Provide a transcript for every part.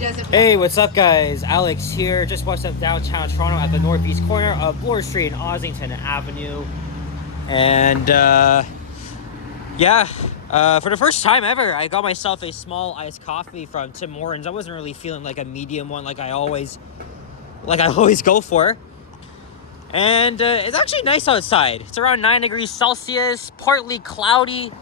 Hey, what's up guys? Alex here. Just watched up downtown Toronto at the northeast corner of Bloor Street and Ossington Avenue. And for the first time ever, I got myself a small iced coffee from Tim Hortons. I wasn't really feeling like a medium one like I always go for. And it's actually nice outside. It's around 9 degrees Celsius, partly cloudy,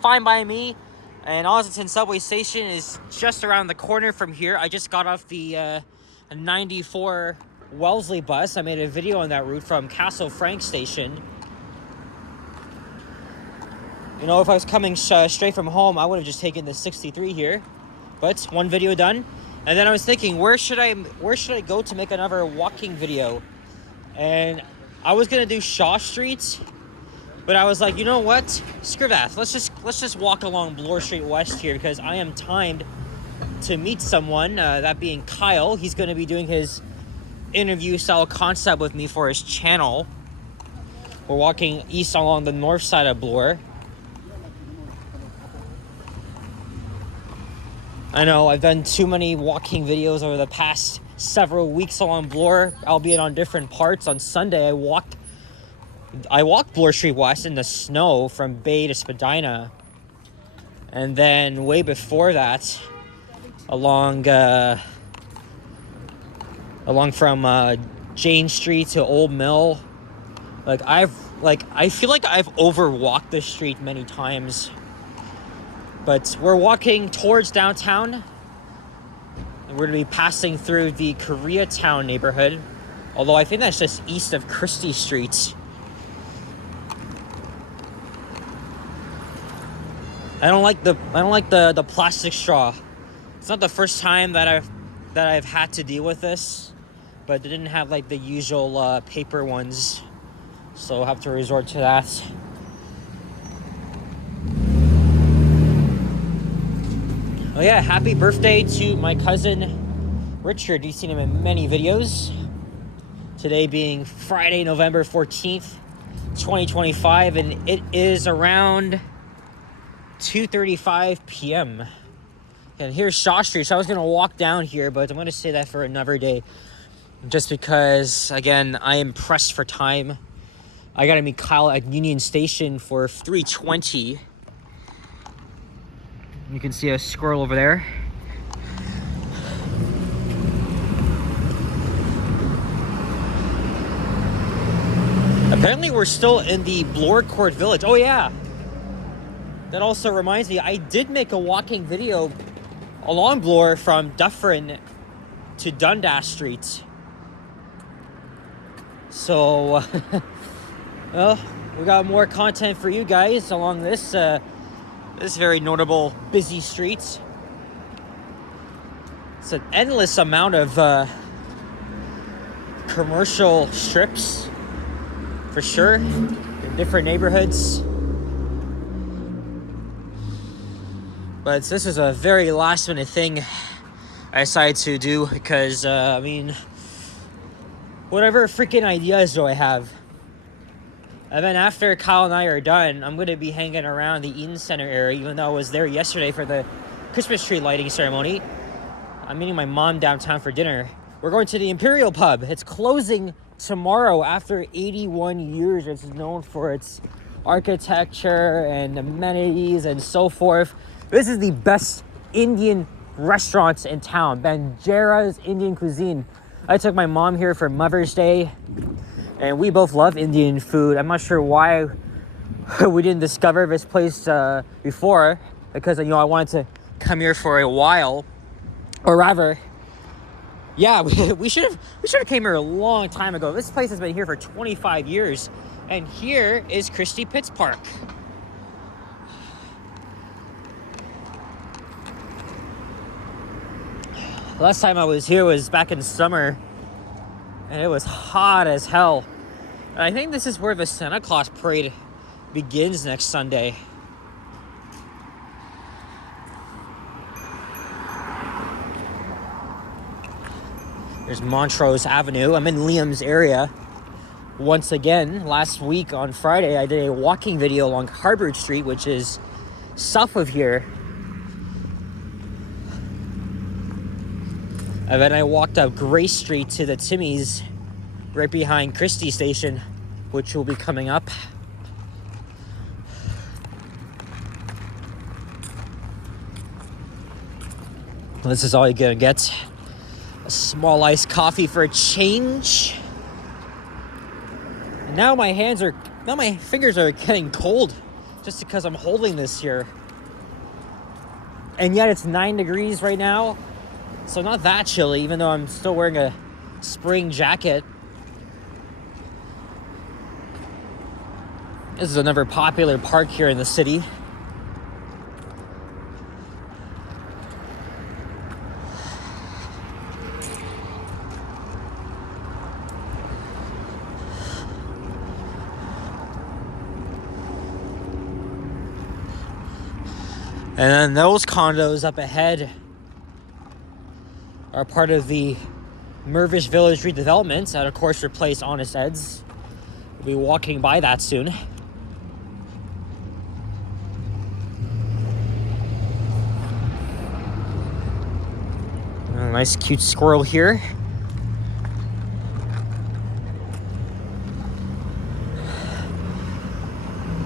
fine by me. And Ossington subway station is just around the corner from here. I just got off the 94 Wellesley bus. I made a video on that route from Castle Frank station. You know, if I was coming straight from home, I would have just taken the 63 here. But one video done. And then I was thinking, where should I go to make another walking video? And I was gonna do Shaw Street, but I was like, you know what? Screw that. Let's just walk along Bloor Street West here because I am timed to meet someone. That being Kyle. He's gonna be doing his interview style concept with me for his channel. We're walking east along the north side of Bloor. I know I've done too many walking videos over the past several weeks along Bloor, albeit on different parts. On Sunday, I walked Bloor Street West in the snow from Bay to Spadina, and then way before that, along from Jane Street to Old Mill. I feel like I've overwalked this street many times. But we're walking towards downtown. And we're going to be passing through the Koreatown neighborhood. Although I think that's just east of Christie Street. I don't like the plastic straw. It's not the first time that I've had to deal with this, but they didn't have like the usual paper ones. So I'll have to resort to that. Oh yeah, happy birthday to my cousin Richard. You've seen him in many videos. Today being Friday, November 14th, 2025, and it is around 2:35 p.m. And here's Shaw Street. So I was going to walk down here, but I'm going to say that for another day. Just because, again, I am pressed for time. I got to meet Kyle at Union Station for 3:20. You can see a squirrel over there. Apparently we're still in the Bloor Court Village. Oh yeah. That also reminds me, I did make a walking video along Bloor from Dufferin to Dundas Street. So, well, we got more content for you guys along this very notable busy street. It's an endless amount of commercial strips, for sure, in different neighborhoods. But this is a very last minute thing I decided to do because, I mean, whatever freaking ideas do I have? And then after Kyle and I are done, I'm going to be hanging around the Eaton Center area, even though I was there yesterday for the Christmas tree lighting ceremony. I'm meeting my mom downtown for dinner. We're going to the Imperial Pub. It's closing tomorrow after 81 years. It's known for its architecture and amenities and so forth. This is the best Indian restaurants in town. Banjara's Indian Cuisine. I took my mom here for Mother's Day. And we both love Indian food. I'm not sure why we didn't discover this place before. Because, you know, I wanted to come here for a while. Or rather, yeah, we should have came here a long time ago. This place has been here for 25 years. And here is Christie Pitts Park. Last time I was here was back in summer. And it was hot as hell. And I think this is where the Santa Claus parade begins next Sunday. There's Montrose Avenue. I'm in Liam's area. Once again, last week on Friday, I did a walking video along Harvard Street, which is south of here. And then I walked up Gray Street to the Timmy's right behind Christie Station, which will be coming up. This is all you're gonna get. A small iced coffee for a change. And now my fingers are getting cold just because I'm holding this here. And yet it's 9 degrees right now. So not that chilly, even though I'm still wearing a spring jacket. This is another popular park here in the city. And then those condos up ahead are part of the Mervish Village redevelopment that, of course, replaced Honest Ed's. We'll be walking by that soon. A nice, cute squirrel here.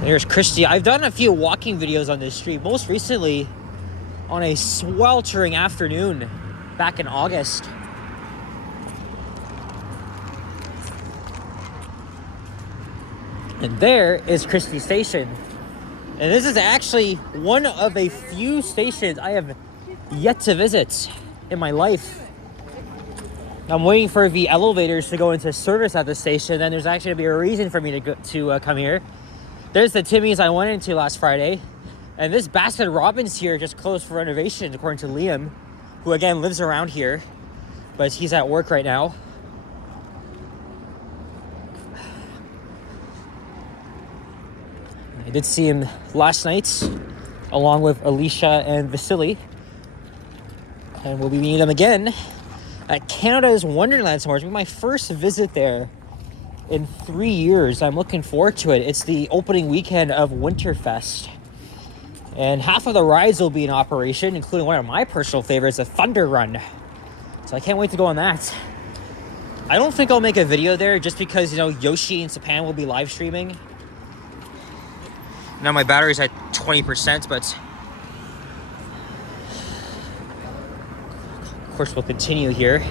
There's Christie. I've done a few walking videos on this street, most recently on a sweltering afternoon back in August. And there is Christie Station. And this is actually one of a few stations I have yet to visit in my life. I'm waiting for the elevators to go into service at the station, then there's actually going to be a reason for me to come here. There's the Timmy's I went into last Friday. And this Baskin Robbins here just closed for renovation, according to Liam, who again lives around here, but he's at work right now. I did see him last night, along with Alicia and Vasily. And we'll be meeting them again at Canada's Wonderland tomorrow. It's gonna be my first visit there in 3 years. I'm looking forward to it. It's the opening weekend of Winterfest. And half of the rides will be in operation, including one of my personal favorites, a Thunder Run. So I can't wait to go on that. I don't think I'll make a video there just because, Yoshi and Sapan will be live streaming. Now my battery's at 20%, but of course we'll continue here.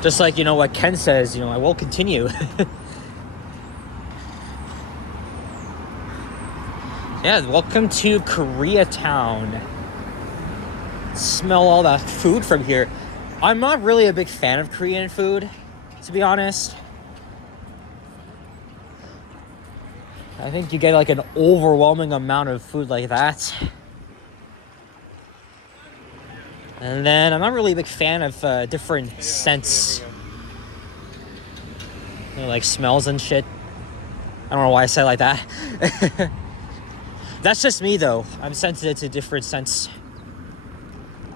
Just like, what Ken says, I will continue. Yeah, welcome to Koreatown. Smell all that food from here. I'm not really a big fan of Korean food, to be honest. I think you get like an overwhelming amount of food like that. And then I'm not really a big fan of different scents. Like smells and shit. I don't know why I said it like that. That's just me though. I'm sensitive to different scents.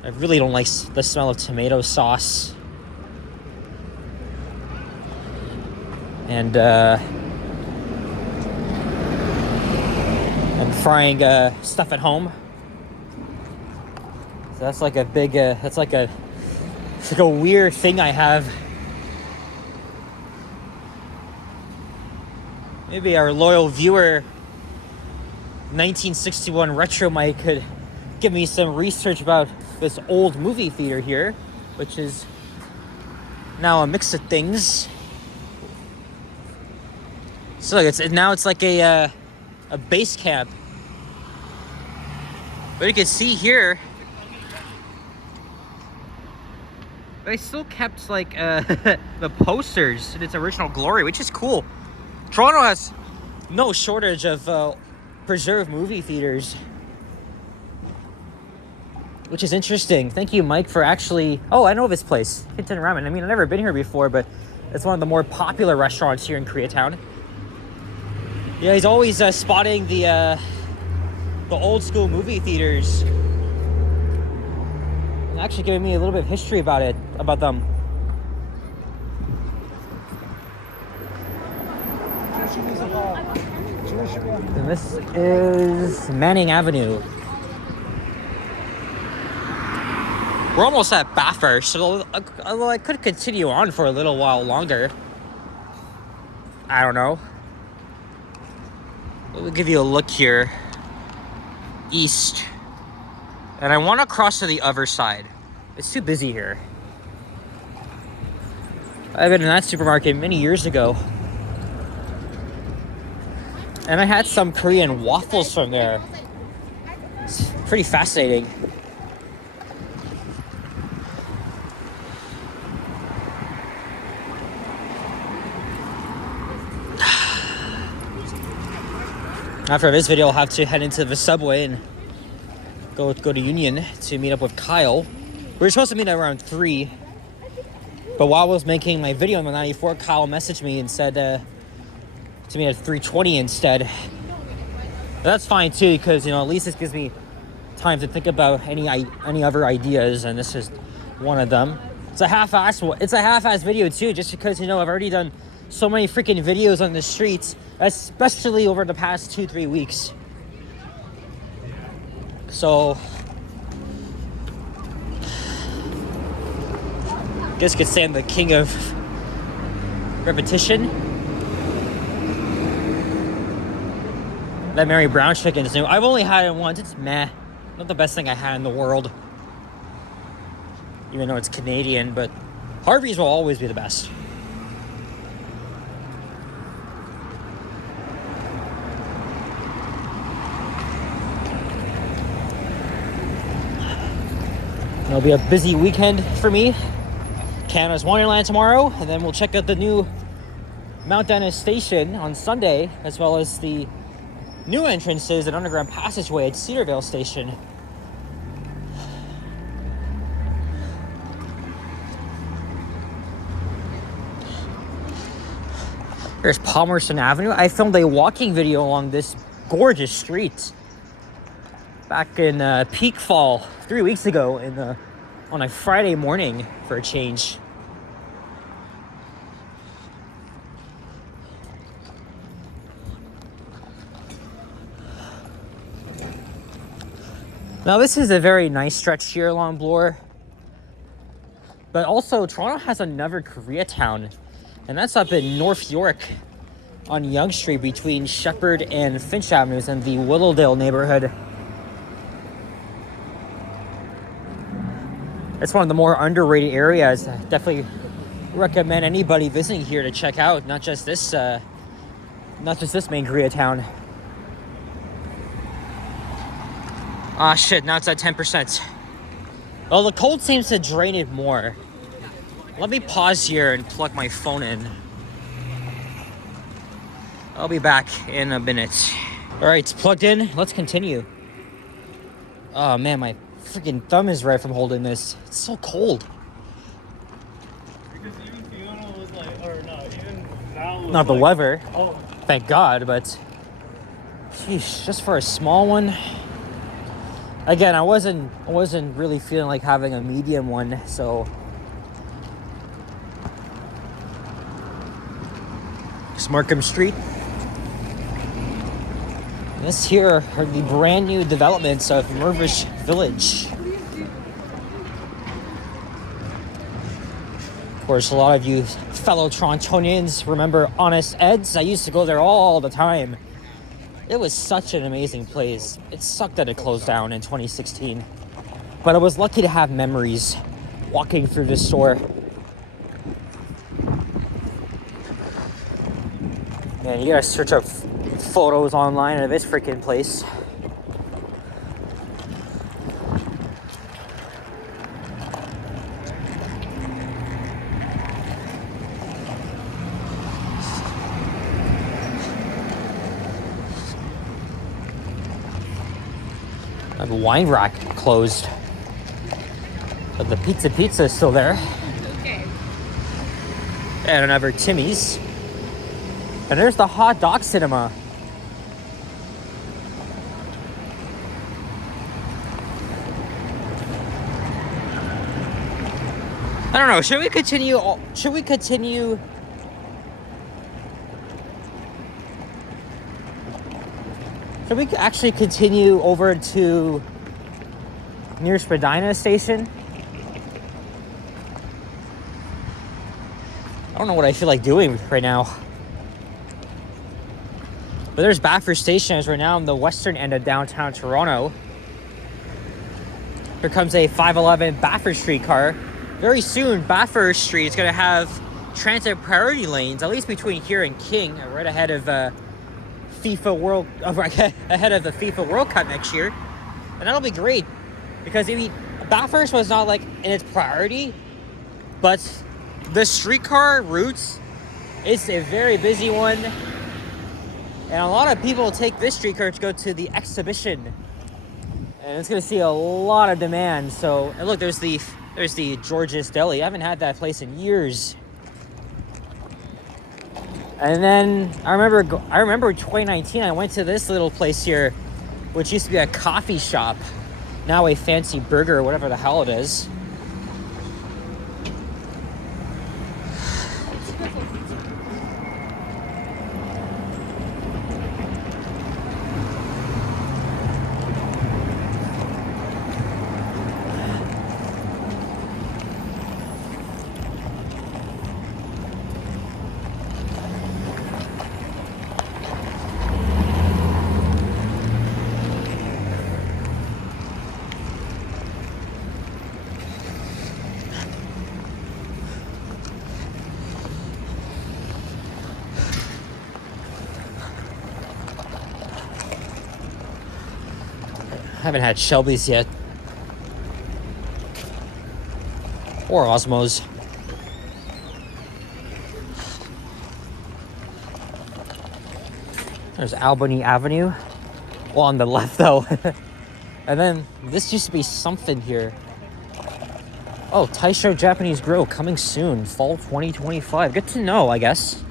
I really don't like the smell of tomato sauce. And I'm frying stuff at home. So that's like a big, it's like a weird thing I have. Maybe our loyal viewer, 1961 Retro Mike, could give me some research about this old movie theater here, which is now a mix of things. So it's like a base camp. But you can see here, they still kept like the posters in its original glory, which is cool. Toronto has no shortage of preserved movie theaters, which is interesting. Thank you, Mike, for actually... Oh, I know this place, Hinton Ramen. I mean, I've never been here before, but it's one of the more popular restaurants here in Koreatown. Yeah, he's always spotting the old school movie theaters. And actually giving me a little bit of history about them. And this is Manning Avenue. We're almost at Bathurst, so although I could continue on for a little while longer. I don't know. We'll give you a look here. East. And I want to cross to the other side. It's too busy here. I've been in that supermarket many years ago. And I had some Korean waffles from there. It's pretty fascinating. After this video, I'll have to head into the subway and go to Union to meet up with Kyle. We were supposed to meet at around 3. But while I was making my video on the 94, Kyle messaged me and said to meet at 3:20 instead. But that's fine too, because at least this gives me time to think about any other ideas, and this is one of them. It's a half-ass video too, just because I've already done so many freaking videos on the streets, especially over the past 2-3 weeks. So guess could say I'm the king of repetition. That Mary Brown chicken is new. I've only had it once. It's meh. Not the best thing I had in the world. Even though it's Canadian, but Harvey's will always be the best. It'll be a busy weekend for me. Canada's Wonderland tomorrow, and then we'll check out the new Mount Dennis station on Sunday, as well as the new entrances and underground passageway at Cedarvale Station. There's Palmerston Avenue. I filmed a walking video along this gorgeous street back in peak fall 3 weeks ago on a Friday morning for a change. Now this is a very nice stretch here along Bloor, but also Toronto has another Koreatown, and that's up in North York on Yonge Street between Shepherd and Finch Avenues in the Willowdale neighborhood. It's one of the more underrated areas. I definitely recommend anybody visiting here to check out, not just this main Koreatown. Ah, shit, now it's at 10%. Well, the cold seems to drain it more. Let me pause here and plug my phone in. I'll be back in a minute. All right, it's plugged in. Let's continue. Oh, man, my freaking thumb is red from holding this. It's so cold. Because even Fiona was like, or no, even now was Not the like, weather. Oh, Thank God, but... Sheesh, just for a small one... Again, I wasn't really feeling like having a medium one, so Markham Street. This here are the brand new developments of Mervish Village. Of course, a lot of you fellow Torontonians remember Honest Ed's. I used to go there all the time. It was such an amazing place. It sucked that it closed down in 2016. But I was lucky to have memories walking through this store. Man, you gotta search up photos online of this freaking place. The wine rack closed, but the pizza is still there. Okay. And another Timmy's. And there's the hot dog cinema. I don't know. Should we continue? Should we actually continue over to near Spadina Station? don't know what I feel like doing right now. But there's Bathurst Station as we're now on the western end of downtown Toronto. Here comes a 511 Bathurst streetcar. Very soon, Bathurst Street is going to have transit priority lanes, at least between here and King, right ahead of FIFA World, ahead of the FIFA World Cup next year, and that'll be great because I mean, Bathurst was not like in its priority, but the streetcar routes, it's a very busy one, and a lot of people take this streetcar to go to the exhibition, and it's gonna see a lot of demand. So, and look, there's the George's Deli. I haven't had that place in years. And then I remember 2019, I went to this little place here, which used to be a coffee shop, now a fancy burger or whatever the hell it is. I haven't had Shelby's yet. Or Osmos. There's Albany Avenue. Well, on the left though. And then this used to be something here. Oh, Taisho Japanese Grill coming soon. Fall 2025. Good to know, I guess.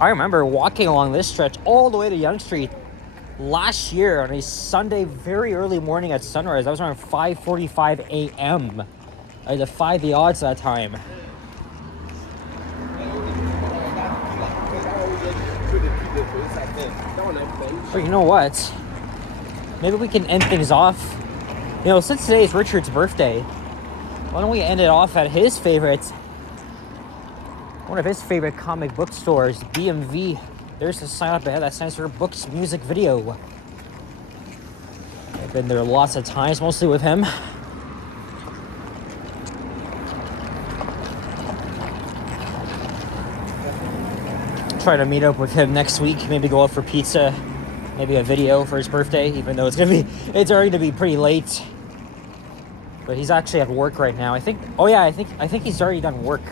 I remember walking along this stretch all the way to Yonge Street last year on a Sunday, very early morning at sunrise. I was around 5:45 a.m. I defied the odds that time. But you know what? Maybe we can end things off. You know, since today is Richard's birthday, why don't we end it off at his favorite, one of his favorite comic book stores, BMV. There's a sign up ahead that stands for Books, Music, Video. I've been there lots of times, mostly with him. Try to meet up with him next week, maybe go out for pizza, maybe a video for his birthday, even though it's already gonna be pretty late. But he's actually at work right now. I think he's already done work.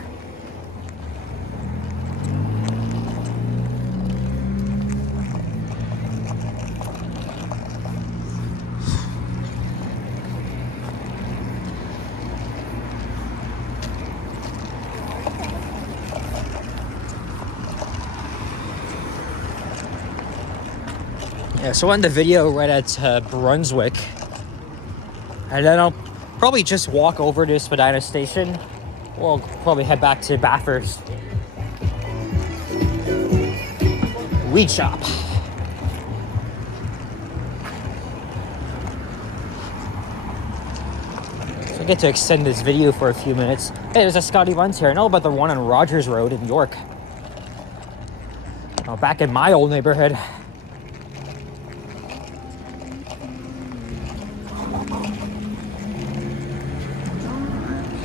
Yeah, so I'll end the video right at Brunswick, and then I'll probably just walk over to Spadina Station. We'll probably head back to Bathurst. Weed shop. So I get to extend this video for a few minutes. Hey, there's a Scotty Buns here. I know about the one on Rogers Road in York. Oh, back in my old neighborhood.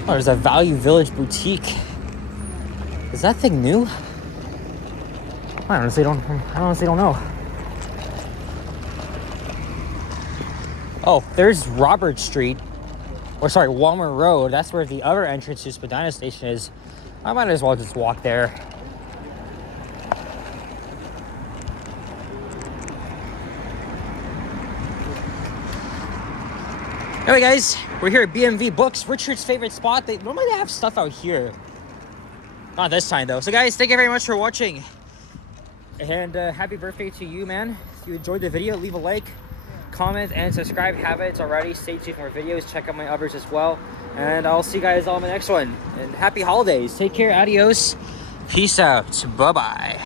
Oh, there's a Value Village boutique. Is that thing new? I honestly don't know. Oh, there's Robert Street. Or sorry, Walmer Road. That's where the other entrance to Spadina Station is. I might as well just walk there. Anyway, guys, we're here at BMV Books, Richard's favorite spot. They normally have stuff out here. Not this time, though. So, guys, thank you very much for watching. And happy birthday to you, man. If you enjoyed the video, leave a like, comment, and subscribe. Haven't already. Stay tuned for more videos. Check out my others as well. And I'll see you guys all in the next one. And happy holidays. Take care. Adios. Peace out. Bye-bye.